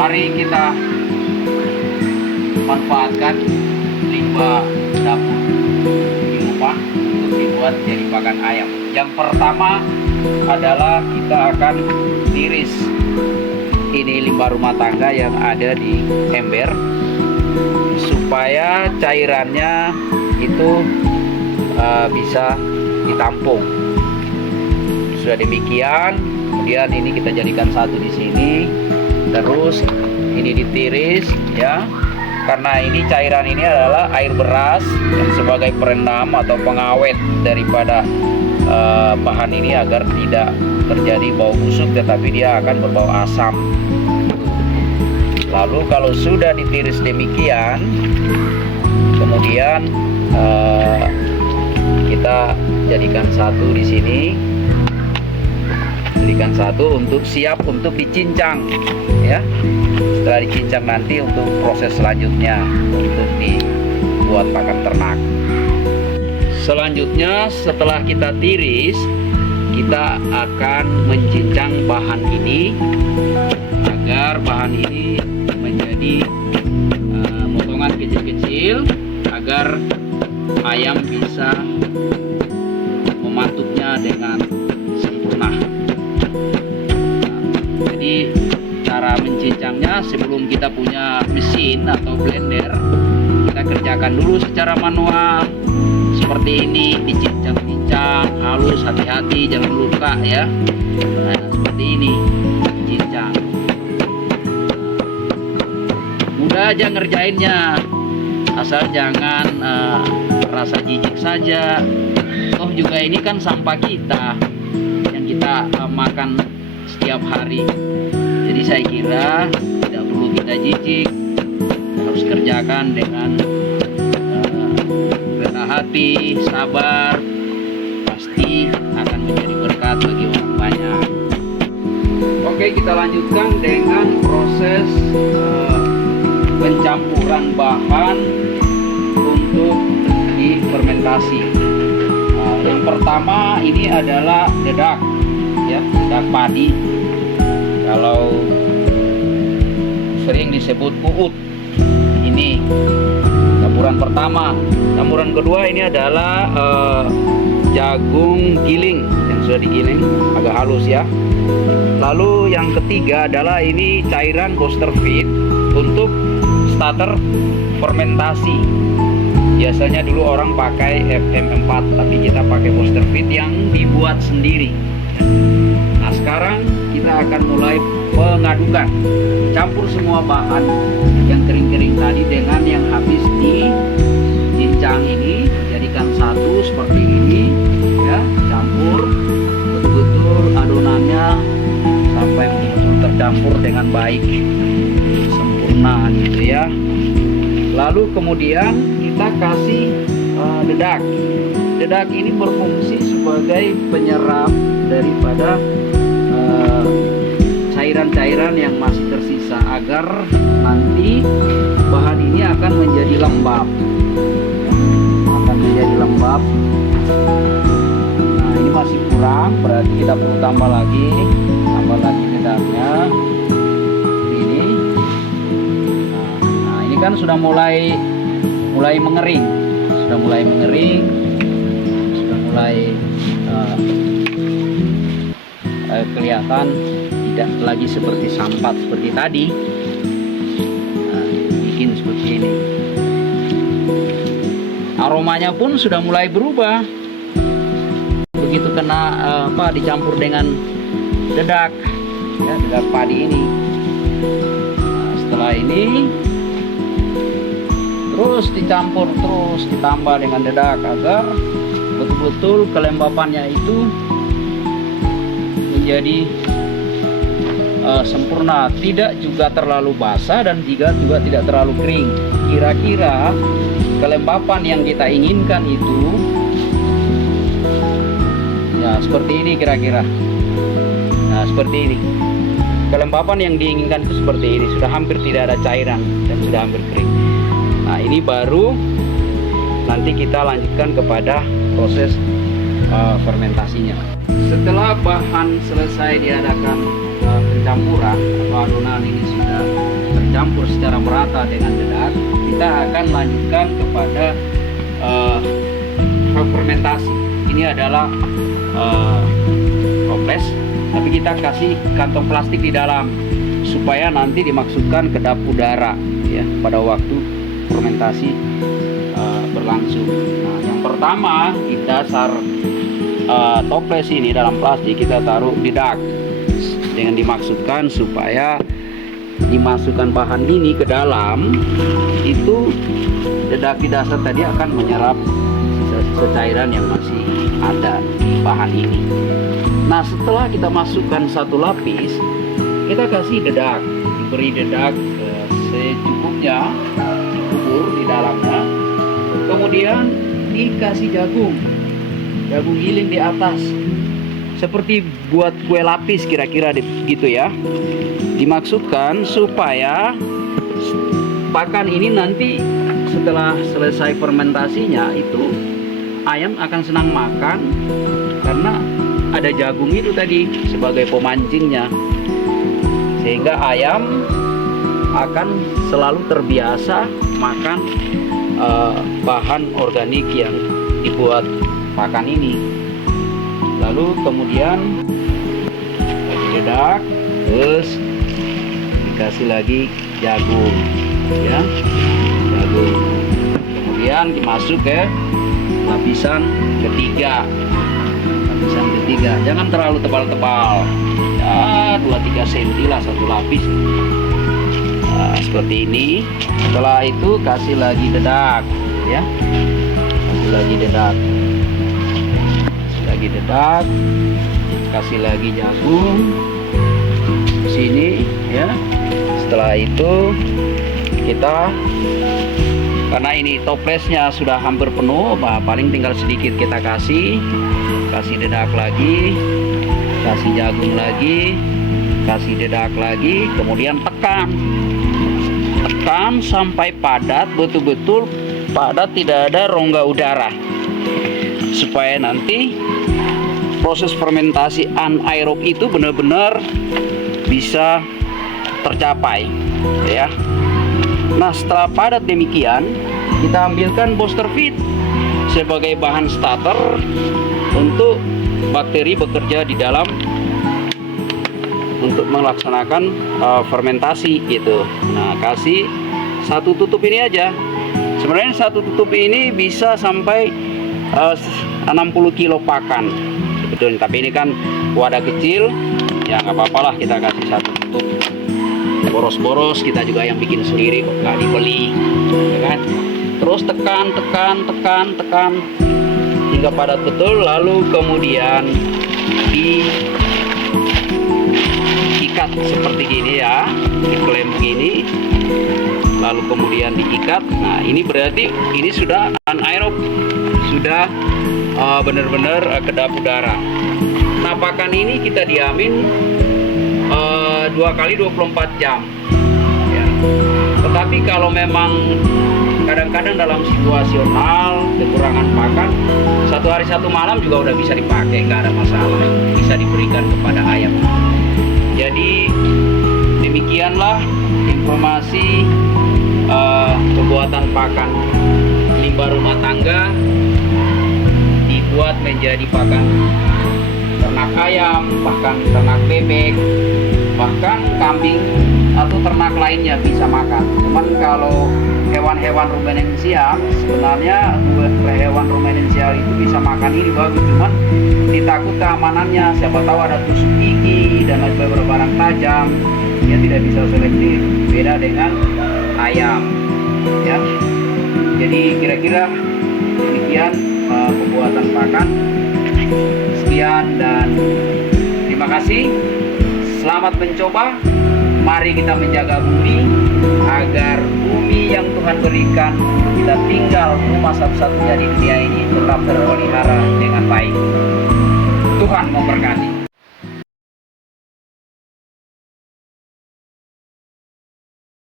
Mari kita manfaatkan limbah dapur di rumah untuk dibuat jadi pakan ayam. Yang pertama adalah kita akan tiris ini limbah rumah tangga yang ada di ember supaya cairannya itu bisa ditampung. Sudah demikian, kemudian ini kita jadikan satu di sini, terus ini ditiris ya, karena ini cairan ini adalah air beras yang sebagai perendam atau pengawet daripada bahan ini agar tidak terjadi bau busuk, tetapi dia akan berbau asam. Lalu kalau sudah ditiris demikian, kemudian kita jadikan satu di sini, jadikan satu untuk siap untuk dicincang ya. Setelah dicincang nanti untuk proses selanjutnya untuk dibuat pakan ternak. Selanjutnya setelah kita tiris, kita akan mencincang bahan ini agar bahan ini menjadi potongan kecil-kecil agar ayam bisa mematuknya dengan sempurna. Jadi cara mencincangnya, sebelum kita punya mesin atau blender, kita kerjakan dulu secara manual seperti ini, dicincang-cincang halus, hati-hati jangan luka ya. Nah, seperti ini cincang. Mudah aja ngerjainnya, asal jangan rasa jijik saja. Toh juga ini kan sampah kita yang kita makan setiap hari. Jadi saya kira tidak perlu kita jijik, harus kerjakan dengan rendah hati, sabar, pasti akan menjadi berkat bagi orang banyak. Oke, kita lanjutkan dengan proses pencampuran bahan untuk difermentasi. Yang pertama ini adalah dedak ya, dedak padi, kalau sering disebut uut. Ini campuran pertama. Campuran kedua ini adalah jagung giling yang sudah digiling agak halus ya. Lalu yang ketiga adalah ini cairan booster feed untuk starter fermentasi. Biasanya dulu orang pakai FM4, tapi kita pakai booster feed yang dibuat sendiri. Nah, sekarang kita akan mulai pengadukan, campur semua bahan yang kering-kering tadi dengan yang habis dicincang ini, jadikan satu seperti ini ya, campur betul-betul adonannya sampai betul tercampur dengan baik, sempurna gitu ya. Lalu kemudian kita kasih dedak. Dedak ini berfungsi sebagai penyerap daripada cairan-cairan yang masih tersisa agar nanti bahan ini akan menjadi lembab. Nah, ini masih kurang, berarti kita perlu tambah lagi dedaknya. Ini. Nah, ini kan sudah mulai mengering, sudah mulai kelihatan tidak lagi seperti sampat seperti tadi. Nah, bikin seperti ini. Aromanya pun sudah mulai berubah. Begitu kena dicampur dengan dedak ya, dedak padi ini. Nah, setelah ini terus dicampur, terus ditambah dengan dedak agar betul-betul kelembapannya itu menjadi sempurna, tidak juga terlalu basah dan juga tidak terlalu kering. Kira-kira kelembapan yang kita inginkan itu ya seperti ini kira-kira. Nah, seperti ini kelembapan yang diinginkan itu, seperti ini, sudah hampir tidak ada cairan dan sudah hampir kering. Nah, ini baru nanti kita lanjutkan kepada proses fermentasinya. Setelah bahan selesai diadakan pencampuran atau adonan ini sudah dicampur secara merata dengan dedak, kita akan lanjutkan kepada fermentasi. Ini adalah toples, tapi kita kasih kantong plastik di dalam supaya nanti dimasukkan kedap udara ya pada waktu fermentasi berlangsung. Nah, yang pertama di dasar toples ini dalam plastik kita taruh dedak dengan dimaksudkan supaya dimasukkan bahan ini ke dalam, itu dedak di dasar tadi akan menyerap sisa-sisa cairan yang masih ada di bahan ini. Nah, setelah kita masukkan satu lapis, kita kasih dedak, diberi dedak secukupnya, dikubur di dalamnya. Kemudian dikasih jagung giling di atas, seperti buat kue lapis kira-kira gitu ya. Dimaksudkan supaya pakan ini nanti setelah selesai fermentasinya itu ayam akan senang makan karena ada jagung itu tadi sebagai pemancingnya, sehingga ayam akan selalu terbiasa makan bahan organik yang dibuat pakan ini. Lalu kemudian dedak, terus dikasih lagi jagung ya, jagung. Kemudian dimasuk ke lapisan ketiga. Jangan terlalu tebal-tebal ya, 2-3 cm lah satu lapis. Nah, seperti ini. Setelah itu kasih lagi dedak ya, kasih lagi dedak, kasih lagi jagung sini ya. Setelah itu kita, karena ini toplesnya sudah hampir penuh, paling tinggal sedikit kita kasih dedak lagi, kasih jagung lagi, kasih dedak lagi, kemudian tekan sampai padat, betul-betul padat, tidak ada rongga udara, supaya nanti proses fermentasi anaerob itu benar-benar bisa tercapai ya. Nah, setelah padat demikian, kita ambilkan booster feed sebagai bahan starter untuk bakteri bekerja di dalam untuk melaksanakan fermentasi gitu. Nah, kasih satu tutup ini aja. Sebenarnya satu tutup ini bisa sampai 60 kilo pakan sebetulnya, tapi ini kan wadah kecil ya, nggak apa-apa lah kita kasih satu tutup. Boros-boros kita juga yang bikin sendiri kok, nggak dibeli ya kan. Terus tekan hingga padat betul, lalu kemudian diikat seperti gini ya, diklem begini, lalu kemudian diikat. Nah, ini berarti ini sudah anaerob, sudah benar-benar kedap udara. Nah, pakan ini kita diamin 2 kali 24 jam ya. Tetapi kalau memang kadang-kadang dalam situasional kekurangan pakan, 1 hari 1 malam juga udah bisa dipakai, nggak ada masalah, bisa diberikan kepada ayam. Jadi demikianlah informasi pembuatan pakan limbah rumah tangga dibuat menjadi pakan ternak ayam, bahkan ternak bebek, bahkan kambing atau ternak lainnya bisa makan. Cuman kalau hewan-hewan ruminansial, sebenarnya hewan ruminansial itu bisa makan ini bagus, cuman ditakut keamanannya, siapa tahu ada tusuk gigi dan lain beberapa barang tajam, dia tidak bisa selektif, beda dengan ayam ya. Jadi kira-kira demikian pembuatan pakan. Sekian dan terima kasih. Selamat mencoba. Mari kita menjaga bumi agar bumi yang Tuhan berikan kita tinggal rumah satu-satunya di dunia ini tetap terpelihara dengan baik. Tuhan memberkati.